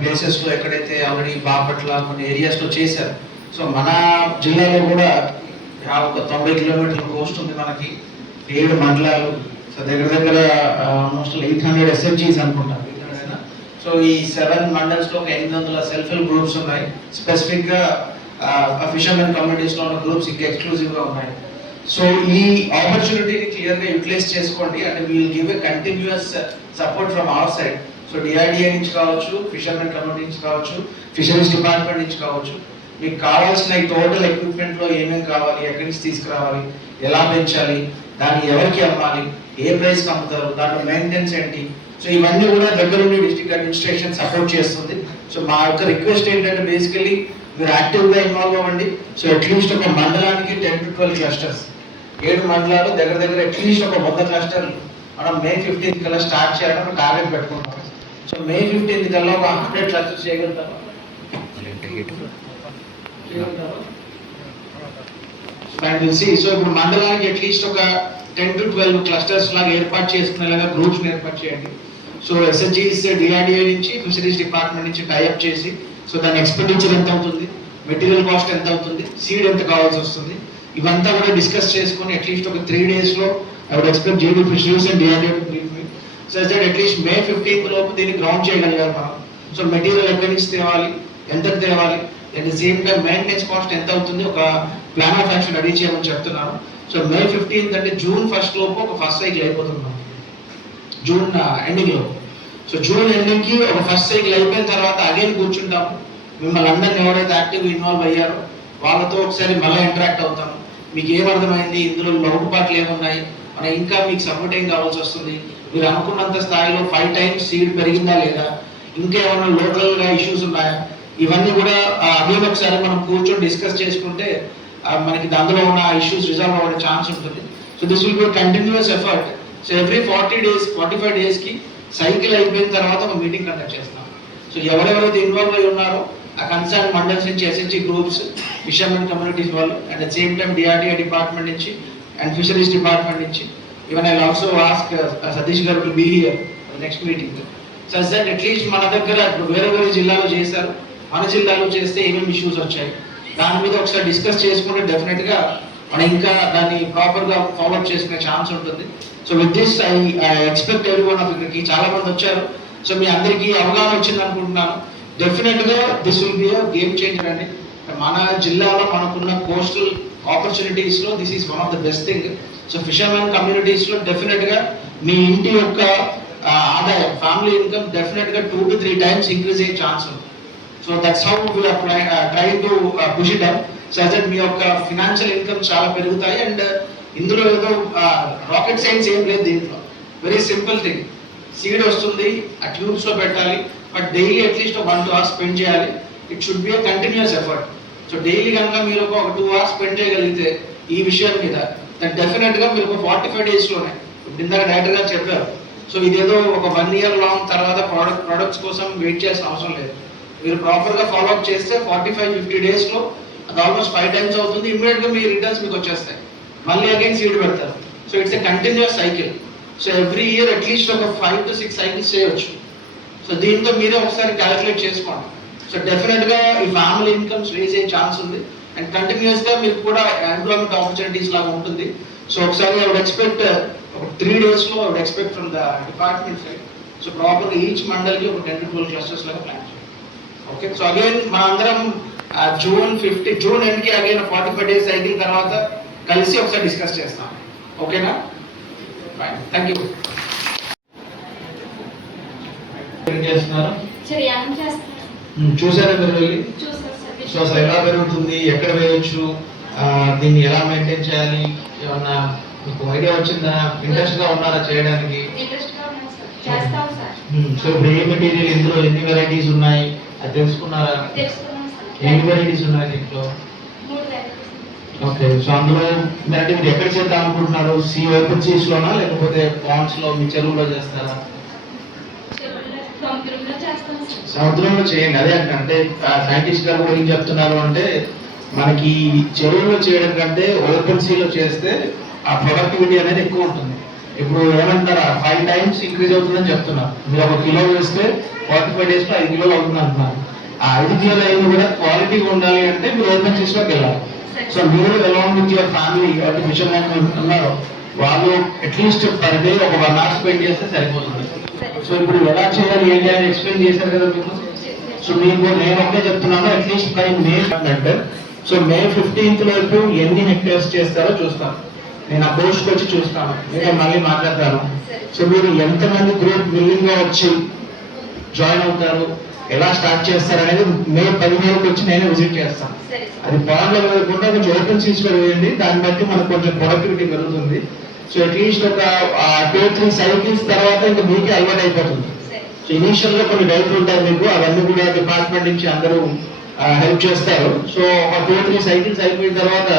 ప్లేసెస్లో ఎక్కడైతే ఆల్రెడీ బాపట్ల కొన్ని ఏరియాస్లో చేశారు. సో మన జిల్లాలో కూడా ఒక 90 కిలోమీటర్ల కోస్ట్ ఉంది మనకి, 7 మండలాలు. సో దగ్గర ఆల్మోస్ట్ 800 SFGs అనుకుంటాను. సో ఈ 7 మండల్స్లో ఒక 800 సెల్ఫ్ హెల్ప్ గ్రూప్స్ ఉన్నాయి. స్పెసిఫిక్గా ఫిషర్మెన్ కమ్యూనిటీస్లో ఉన్న గ్రూప్స్ ఇంకా ఎక్స్క్లూజివ్గా ఉన్నాయి. సో ఈ ఆపర్చునిటీని క్లియర్గా యూటిలైజ్ చేసుకోండి. And we'll give a continuous support from our side. So DRDA నుంచి కావచ్చు, ఫిషర్మెన్ కమ్యూనిటీ నుంచి కావచ్చు, ఫిషరీస్ డిపార్ట్మెంట్ నుంచి కావచ్చు, మీకు కావాల్సిన ఈ టోటల్ ఎక్విప్మెంట్లో ఏమేమి కావాలి, ఎక్కడి నుంచి తీసుకురావాలి, ఎలా పెంచాలి, దాన్ని ఎవరికి అమ్మాలి, ఏ ప్రైస్కి అమ్ముతారు, దాంట్లో మెయింటెనెన్స్ ఏంటి, సో ఇవన్నీ కూడా దగ్గర నుండి డిస్ట్రిక్ట్ అడ్మినిస్ట్రేషన్ సపోర్ట్ చేస్తుంది. సో మా యొక్క రిక్వెస్ట్ ఏంటంటే బేసికలీ మీరు యాక్టివ్గా ఇన్వాల్వ్ అవ్వండి. సో అట్లీస్ట్ ఒక మండలానికి 10 to 12 క్లస్టర్స్, 7 మండలాలు దగ్గర అట్లీస్ట్ ఒక 100 క్లస్టర్లు మనం May 15th కల్లా స్టార్ట్ చేయాలని టార్గెట్ పెట్టుకుంటాం. సో May 15th కల్లా ఒక 100 క్లస్టర్స్ చేయగలుగుతాం. సో ఇప్పుడు మండలానికి అట్లీస్ట్ ఒక 10 to 12 క్లస్టర్స్ లాగా ఏర్పాటు చేసుకునేలాగా గ్రూప్స్ ఏర్పాటు చేయండి. సో SHGs డిఆర్డిఏ నుంచి ఫిషరీస్ డిపార్ట్మెంట్ నుంచి టైఅప్ చేసి, సో దాని ఎక్స్పెండిచర్ ఎంత అవుతుంది, మెటీరియల్ కాస్ట్ ఎంత అవుతుంది, సీడ్ ఎంత కావాల్సి వస్తుంది, ఇవంతా కూడా డిస్కస్ చేసుకొని అట్లీస్ట్ ఒక 3 daysలో I would expect JD fisheries and DRDA to brief me so that at least May 15th లోపు దీన్ని గ్రౌండ్ చేయగలిగారు మనం. సో మెటీరియల్ ఎక్కడి నుంచి తేవాలి, ఎంత తేవాలి, at the same time maintenance cost ఎంత అవుతుంది, ఒక ప్లాన్ ఆఫ్ యాక్షన్ రెడీ చేయమని చెప్తున్నాను. సో May 15th అంటే June 1st లోపు ఒక ఫస్ట్ సైకిల్ అయిపోతున్నాం, June ఎండింగ్ లో. సో June ఎండింగ్ కి ఒక ఫస్ట్ సైకిల్ అయిపోయిన తర్వాత అగైన్ కూర్చుంటాము. మిమ్మల్ని అందరిని ఎవరైతే యాక్టివ్గా ఇన్వాల్వ్ అయ్యారో వాళ్ళతో ఒకసారి మళ్ళీ ఇంటరాక్ట్ అవుతాము. మీకు ఏమర్థమైంది, ఇందులో లోటుపాట్లు ఏమున్నాయి, మనం ఇంకా మీకు సపోర్ట్ ఏం కావాల్సి వస్తుంది, మీరు అనుకున్నంత స్థాయిలో 5 times సీడ్ పెరిగిందా లేదా, ఇంకా ఏమైనా లోకల్గా ఇష్యూస్ ఉన్నాయా, ఇవన్నీ కూడా అగైన్ ఒకసారి మనం కూర్చొని డిస్కస్ చేసుకుంటే మనకి అందులో ఉన్న ఇష్యూస్ రిజాల్వ్ అవ్వే ఛాన్స్ ఉంటుంది. So this will be continuous effort. So every 40 days 45 daysకి సైకిల్ అయిపోయిన తర్వాత ఒక మీటింగ్ కండక్ట్ చేస్తాం. సో ఎవరెవరైతే ఇన్వాల్వ్ అయి ఉన్నారో ఆ కన్సర్న్ మండల్స్ నుంచి SHG గ్రూప్స్, ఫిషర్మెన్ కమ్యూనిటీస్ వాళ్ళు, at the same time DRDA department నుంచి అండ్ ఫిషరీస్ డిపార్ట్మెంట్ నుంచి, even I also ask Satish గారు to be here next meeting. Such that at least మన దగ్గర వేరే జిల్లాలో చేశారు, మన జిల్లాలో చేస్తే ఏమేమి ఇష్యూస్ వచ్చాయి, దాని మీద ఒకసారి డిస్కస్ చేసుకుంటే డెఫినెట్గా మనం ఇంకా దాన్ని ప్రాపర్గా ఫాలోఅప్ చేసుకునే ఛాన్స్ ఉంటుంది. So with this I expect every one of ఇక్కడికి చాలా మంది వచ్చారు. సో మీ అందరికీ అవగాహన వచ్చింది అనుకుంటున్నాను. డెఫినెట్గా this will be a game changer అండి. మన జిల్లాలో మనకున్న కోస్టల్ ఆపర్చునిటీస్లో this is one of the best thing. So fishermen కమ్యూనిటీస్లో డెఫినెట్గా మీ ఇంటి యొక్క ఆదాయం, ఫ్యామిలీ ఇన్కమ్ డెఫినెట్గా 2 to 3 times ఇంక్రీజ్ అయ్యే ఛాన్స్ ఉంది. So that's how we are trying to push it up. So that మీ యొక్క ఫినాన్షియల్ ఇన్కమ్ చాలా పెరుగుతాయి. అండ్ ఇందులో ఏదో రాకెట్ సైన్స్ ఏం లేదు దీంట్లో, వెరీ సింపుల్ థింగ్. సీడ్ వస్తుంది, ఆ ట్యూబ్స్లో పెట్టాలి, but daily at least 1 to 2 hours spend చేయాలి. It should be a continuous effort. So daily కనుక మీరు ఒక 2 hours స్పెండ్ చేయగలిగితే ఈ విషయం మీద, దాన్ని డెఫినెట్గా మీరు ఒక 45 daysలోనే, ఇందాక డైరెక్టర్ గారు చెప్పారు. సో ఇదేదో ఒక 1 year లాంగ్ తర్వాత ప్రొడక్ట్స్ కోసం వెయిట్ చేయాల్సిన అవసరం లేదు. మీరు ప్రాపర్గా ఫాలోఅప్ చేస్తే 45-50 daysలో అది ఆల్మోస్ట్ 5 times అవుతుంది. ఇమ్మీడియట్గా మీ రిటర్న్స్ మీకు వచ్చేస్తాయి, మళ్ళీ అగైన్ సీడ్ పెడతారు. So it's a continuous cycle. So every year at least ఒక 5 to 6 cycles చేయవచ్చు. సో దీంతో మీరే ఒకసారి క్యాలిక్యులేట్ చేసుకోండి. సో డెఫినెట్గా ఈ ఫ్యామిలీ ఇన్కమ్స్ రేజ్ అయ్యే ఛాన్స్ ఉంది. అండ్ కంటిన్యూస్గా మీకు కూడా ఎంప్లాయ్మెంట్ ఆపర్చునిటీస్ లాగా ఉంటుంది. సో ఒకసారి ఐ వుడ్ ఎక్స్పెక్ట్ ఒక 3 daysలో I would expect from the department side. So ప్రాపర్గా ఈచ్ మండల్కి ఒక 10 to 12 clusters లాగా ప్లాన్ చేయండి. ఓకే. సో అగైన్ మన అందరం June ఎండ్కి అగైన్ 45 days సైకిల్ తర్వాత కలిసి ఒకసారి డిస్కస్ చేస్తాం. ఓకేనా? Fine, thank you. చేస్తున్నారు చూసారా మీరు వెళ్ళి? సో ఎలా పెరుగుతుంది, ఎక్కడ వేయచ్చు, దీన్ని ఎలా మెయింటైన్ చేయాలి, ఏమన్నా మీకు ఐడియా వచ్చిందా? ఇంట్రెస్ట్ గా ఉన్నారా చేయడానికి? సో ఇప్పుడు ఏ మెటీరియల్, ఇందులో ఎన్ని వెరైటీస్ ఉన్నాయి అది తెలుసుకున్నారా? ఎన్ని వెరైటీస్ ఉన్నాయి దీంట్లో? ఓకే. సో అందులో మీరు ఎక్కడ చేద్దాం అనుకుంటున్నారు? ఓపెన్ సీస్ లోనా లేకపోతే పాండ్స్ లో, మీ చెరువులో చేస్తారా? సముద్రంలో చేయండి. అదే అంటే సైంటిస్ట్ గారు కూడా ఏం చెప్తున్నారు అంటే, మనకి చెరువులో చేయడం కంటే ఓపెన్ సీలో చేస్తే ఆ ప్రొడక్టివిటీ అనేది ఎక్కువ ఉంటుంది. ఇప్పుడు ఏమంటారా 5 టైమ్స్ ఇంక్రీజ్ అవుతుందని చెప్తున్నారు. మీరు 1 కిలో వేస్తే 45 డేస్ లో 5 కిలోలు అవుతుంది అంటున్నారు. ఆ 5 కిలోలు అయినా కూడా క్వాలిటీగా ఉండాలి అంటే మీరు ఓపెన్ చేసిలోకి వెళ్ళాలి. సో మీరు అలాంగ్ విత్ యువర్ ఫ్యామిలీ ఎవరికి విషయం ఉన్నారో వాళ్ళు అట్లీస్ట్ పర్ డే ఒక 1 hour స్పెండ్ చేస్తే సరిపోతుంది. సో ఇప్పుడు ఎలా చేయాలి ఏంటి అని ఎక్స్ప్లెయిన్ చేశారు కదా మీకు. సో మీకు నేను ఒకటే చెప్తున్నాను, అట్లీస్ట్ బై మే అంటే సో మే 15th వరకు ఎన్ని హెక్టేర్స్ చేస్తారో చూస్తాను. నేను ఆ పోస్ట్కి వచ్చి చూస్తాను, నేను మళ్ళీ మాట్లాడతాను. సో మీరు ఎంతమంది గ్రూప్ విల్లింగ్ గా వచ్చి జాయిన్ అవుతారు, ఎలా స్టార్ట్ చేస్తారు అనేది మే 15కి వచ్చి నేను విజిట్ చేస్తాను. అది పాండ్లో వేయకుండా కొంచెం ఓపెన్ సీట్స్ లో వేయండి, దాన్ని బట్టి మనకు కొంచెం ప్రొడక్టివిటీ పెరుగుతుంది. సో అట్లీస్ట్ ఒక 2-3 సైకిల్స్ తర్వాత ఇంకా మీకే అలవాటు అయిపోతుంది. సో ఇనీషియల్ గా కొన్ని డౌట్లు ఉంటాయి మీకు, అవన్నీ కూడా డిపార్ట్మెంట్ నుంచి అందరూ హెల్ప్ చేస్తారు. సో ఒక 2-3 సైకిల్స్ అయిపోయిన తర్వాత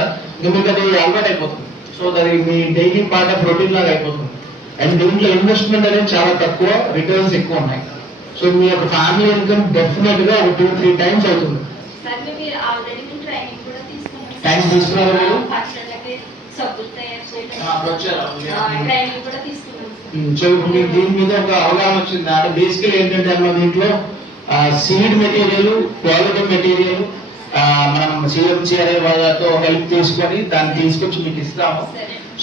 మీకు అది అలవాటు అయిపోతుంది. సో అది మీ డైలీ పార్ట్ ఆఫ్ రొటీన్ లాగా అయిపోతుంది. అండ్ దీంట్లో ఇన్వెస్ట్మెంట్ అనేది చాలా తక్కువ, రిటర్న్స్ ఎక్కువ ఉన్నాయి. సో మీ యొక్క ఫ్యామిలీ ఇన్కమ్ డెఫినెట్ గా ఒక 2-3 టైమ్స్ అవుతుంది. టైం తీసుకున్నారు మీరు? సో ఇప్పుడు మీకు దీని మీద ఒక అవగాహన వచ్చింది. అంటే బేసికల్ ఏంటంటే అన్న దీంట్లో సీడ్ మెటీరియల్, క్వాలిటీ మెటీరియల్ మనం సిఎంసిఆర్ఐ వాళ్ళతో హెల్ప్ తీసుకొని దాన్ని తీసుకొచ్చి మీకు ఇస్తాము.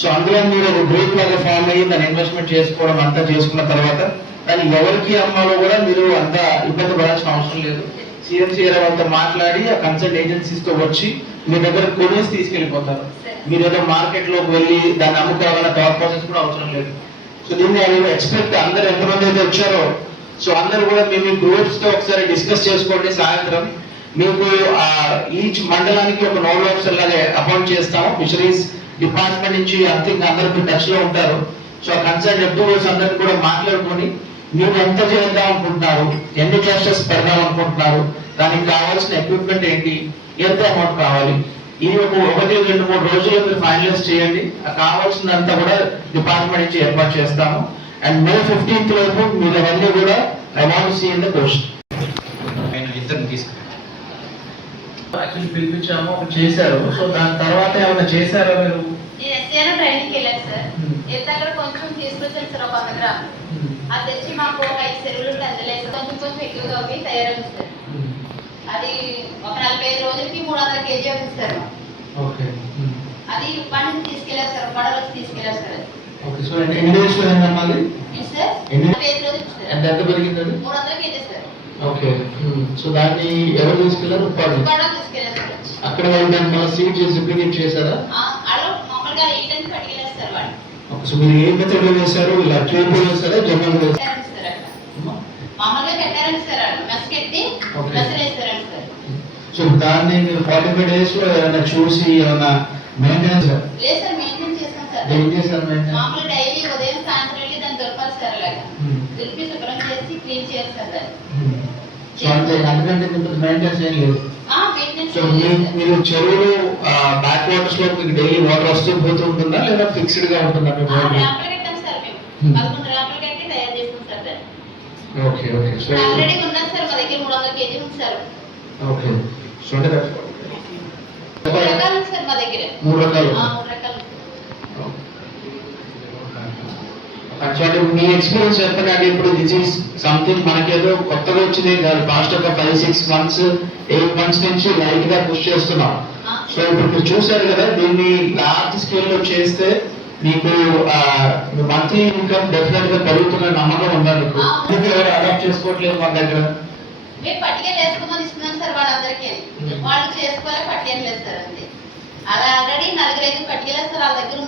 సో అందులో మీరు ఒక గ్రూప్ లాగా ఫామ్ అయ్యి దాన్ని ఇన్వెస్ట్మెంట్ చేసుకోవడం అంతా చేసుకున్న తర్వాత దాన్ని ఎవరికి అమ్మాలో కూడా మీరు అంత ఇబ్బంది పడాల్సిన అవసరం లేదు. సిఎంసిఆర్ఐ వాళ్ళతో మాట్లాడి ఆ కన్సల్ట్ ఏజెన్సీస్ తో వచ్చి మీ దగ్గర కొనేసి తీసుకెళ్ళిపోతారు. మీరు ఏదో మార్కెట్ లోకి వెళ్ళి దాన్ని అమ్ముకోవాలన్న థాట్ ప్రాసెస్ కూడా అవసరం లేదు. సో దీన్ని ఎక్స్పెక్ట్ అందరు ఎంతమంది అయితే వచ్చారో సో అందరు కూడా మీ గ్రూప్స్ తో ఒకసారి డిస్కస్ చేసుకోండి. సాయంత్రం మీకు ఈచ్ మండలానికి ఒక నోడల్ ఆఫీసర్ లాగా అపాయింట్ చేస్తాము. ఫిషరీస్ డిపార్ట్మెంట్ నుంచి అంతే అందరూ టచ్ లో ఉంటారు. సో ఆ కన్సర్న్ ఎంప్లాయీస్ అందరినీ కూడా మాట్లాడుకొని మీరు ఎంత చేద్దాం అనుకుంటున్నారు, ఎన్ని క్లాసెస్ పెడదాం అనుకుంటున్నారు, దానికి కావాల్సిన ఎక్విప్మెంట్ ఏంటి, ఎంత అమౌంట్ కావాలి, ఇది ఒక 1-2-3 రోజుల్లో మీరు ఫైనలైజ్ చేయండి. కావాల్సిందంతా కూడా డిపార్ట్మెంట్ నుంచి ఏర్పాటు చేస్తాము. అండ్ మే 15th వరకు మీరు అవన్నీ కూడా amount see in the post. ఇద్దరిని తీసుకుని యాక్చువల్లీ పిలిపించాము, చేశారు. సో దాని తర్వాత ఏమైనా చేశారా మీరు? ట్రైనింగ్ వెళ్ళాను సార్. దగ్గర కొంచెం తీసుకొచ్చాను సార్, ఒక 100 గ్రాములు. అది తెచ్చి మాకు 5 చెరువులు అందలేదు, కొంచెం ఎక్కువగా తయారైంది సార్. అది ఒక 45 రోజులకి 300 kg అవుతుంది సార్. అది పండుగ తీసుకెళ్ళారు సార్, పడవ తీసుకెళ్ళారు సార్. ఓకే. సో ఎన్ని డేస్ లో అయిందమ్మా అది? సార్ 45 రోజులు సార్. ఎంత పెరిగింది అది? 300 kg సార్. ఓకే. సో దాన్ని ఎవరు తీసుకెళ్లారు? పడవ తీసుకెళ్ళారు సార్. అక్కడ వాళ్ళు దాన్ని మళ్ళీ సీడ్ చేసి రిప్లికేట్ చేశారా? అలా మామూలుగా ఈటని పట్టుకెళ్ళారు సార్ వాళ్ళు. ఓకే. సో మీరు ఏ మెథడ్ లో వేశారు? ఇలా ట్యూబ్ లో వేశారా, జనరల్ లో వేశారా? మామూలుగా కట్టారండి సార్, మెస్ కట్టి మెస్ వేస్తారండి సార్. సో దాన్ని మీరు 45 డేస్ లో ఏమైనా చూసి ఏమైనా మెయింటెనెన్స్? లేదు సార్, మెయింటెనెన్స్ చేస్తాం సార్. ఏం చేశారు మెయింటెనెన్స్? మామూలుగా డైలీ ఉదయం సాయంత్రం వెళ్ళి దాన్ని దొరకాలి సార్. అలాగా దులిపి శుభ్రం చేసి క్లీన్ చేయాలి సార్ దాన్ని. సో అంతే, అందుకంటే మెయింటెనెన్స్ ఏం లేదు. సో మీరు చెరువులు బ్యాక్ వాటర్స్ లో మీకు డైలీ వాటర్ వస్తూ పోతూ ఉంటుందా లేదా ఫిక్స్డ్ గా ఉంటుందా? ర్యాంపులు కట్టాం సార్ మేము. 11 ర్యాంపులు కట్టి తయారు చేస్తాం సార్ దాన్ని. ఓకే. ఓకే. సో ఆల్రెడీ ఉన్నది సార్, మా దగ్గర 300 kg ఉంది సార్. ఓకే. సో అంటే 3 రకాలు ఉంది సార్ మా దగ్గర. 3 రకాలు. 3 రకాలు. యాక్చువల్లీ మీ ఎక్స్పీరియన్స్ చెప్పండి. ఇప్పుడు దిస్ ఈస్ సంథింగ్ మనకేదో కొత్తగా వచ్చింది కాదు. ఫాస్ట్ ఒక 5-6 months 8 months నుంచి లైట్ గా పుష్ చేస్తున్నాం. సో ఇప్పుడు మీరు చూసారు కదా, దీన్ని లార్జ్ స్కేల్ లో చేస్తే మీకు మంత్లీ ఇన్కమ్ డెఫినెట్ గా పెరుగుతున్న నమ్మకం ఉందా మీకు? ఎవరు అడాప్ట్ చేసుకోవట్లేదు మన దగ్గర. మేము పట్టిక చేసుకోమని ఇస్తున్నాం సార్ వాళ్ళందరికీ. వాళ్ళు చేసుకోవాలి, పట్టికలు వేస్తారు అంతే. అలా ఆల్రెడీ 4-5 పట్టికలు వేస్తారు వాళ్ళ దగ్గర.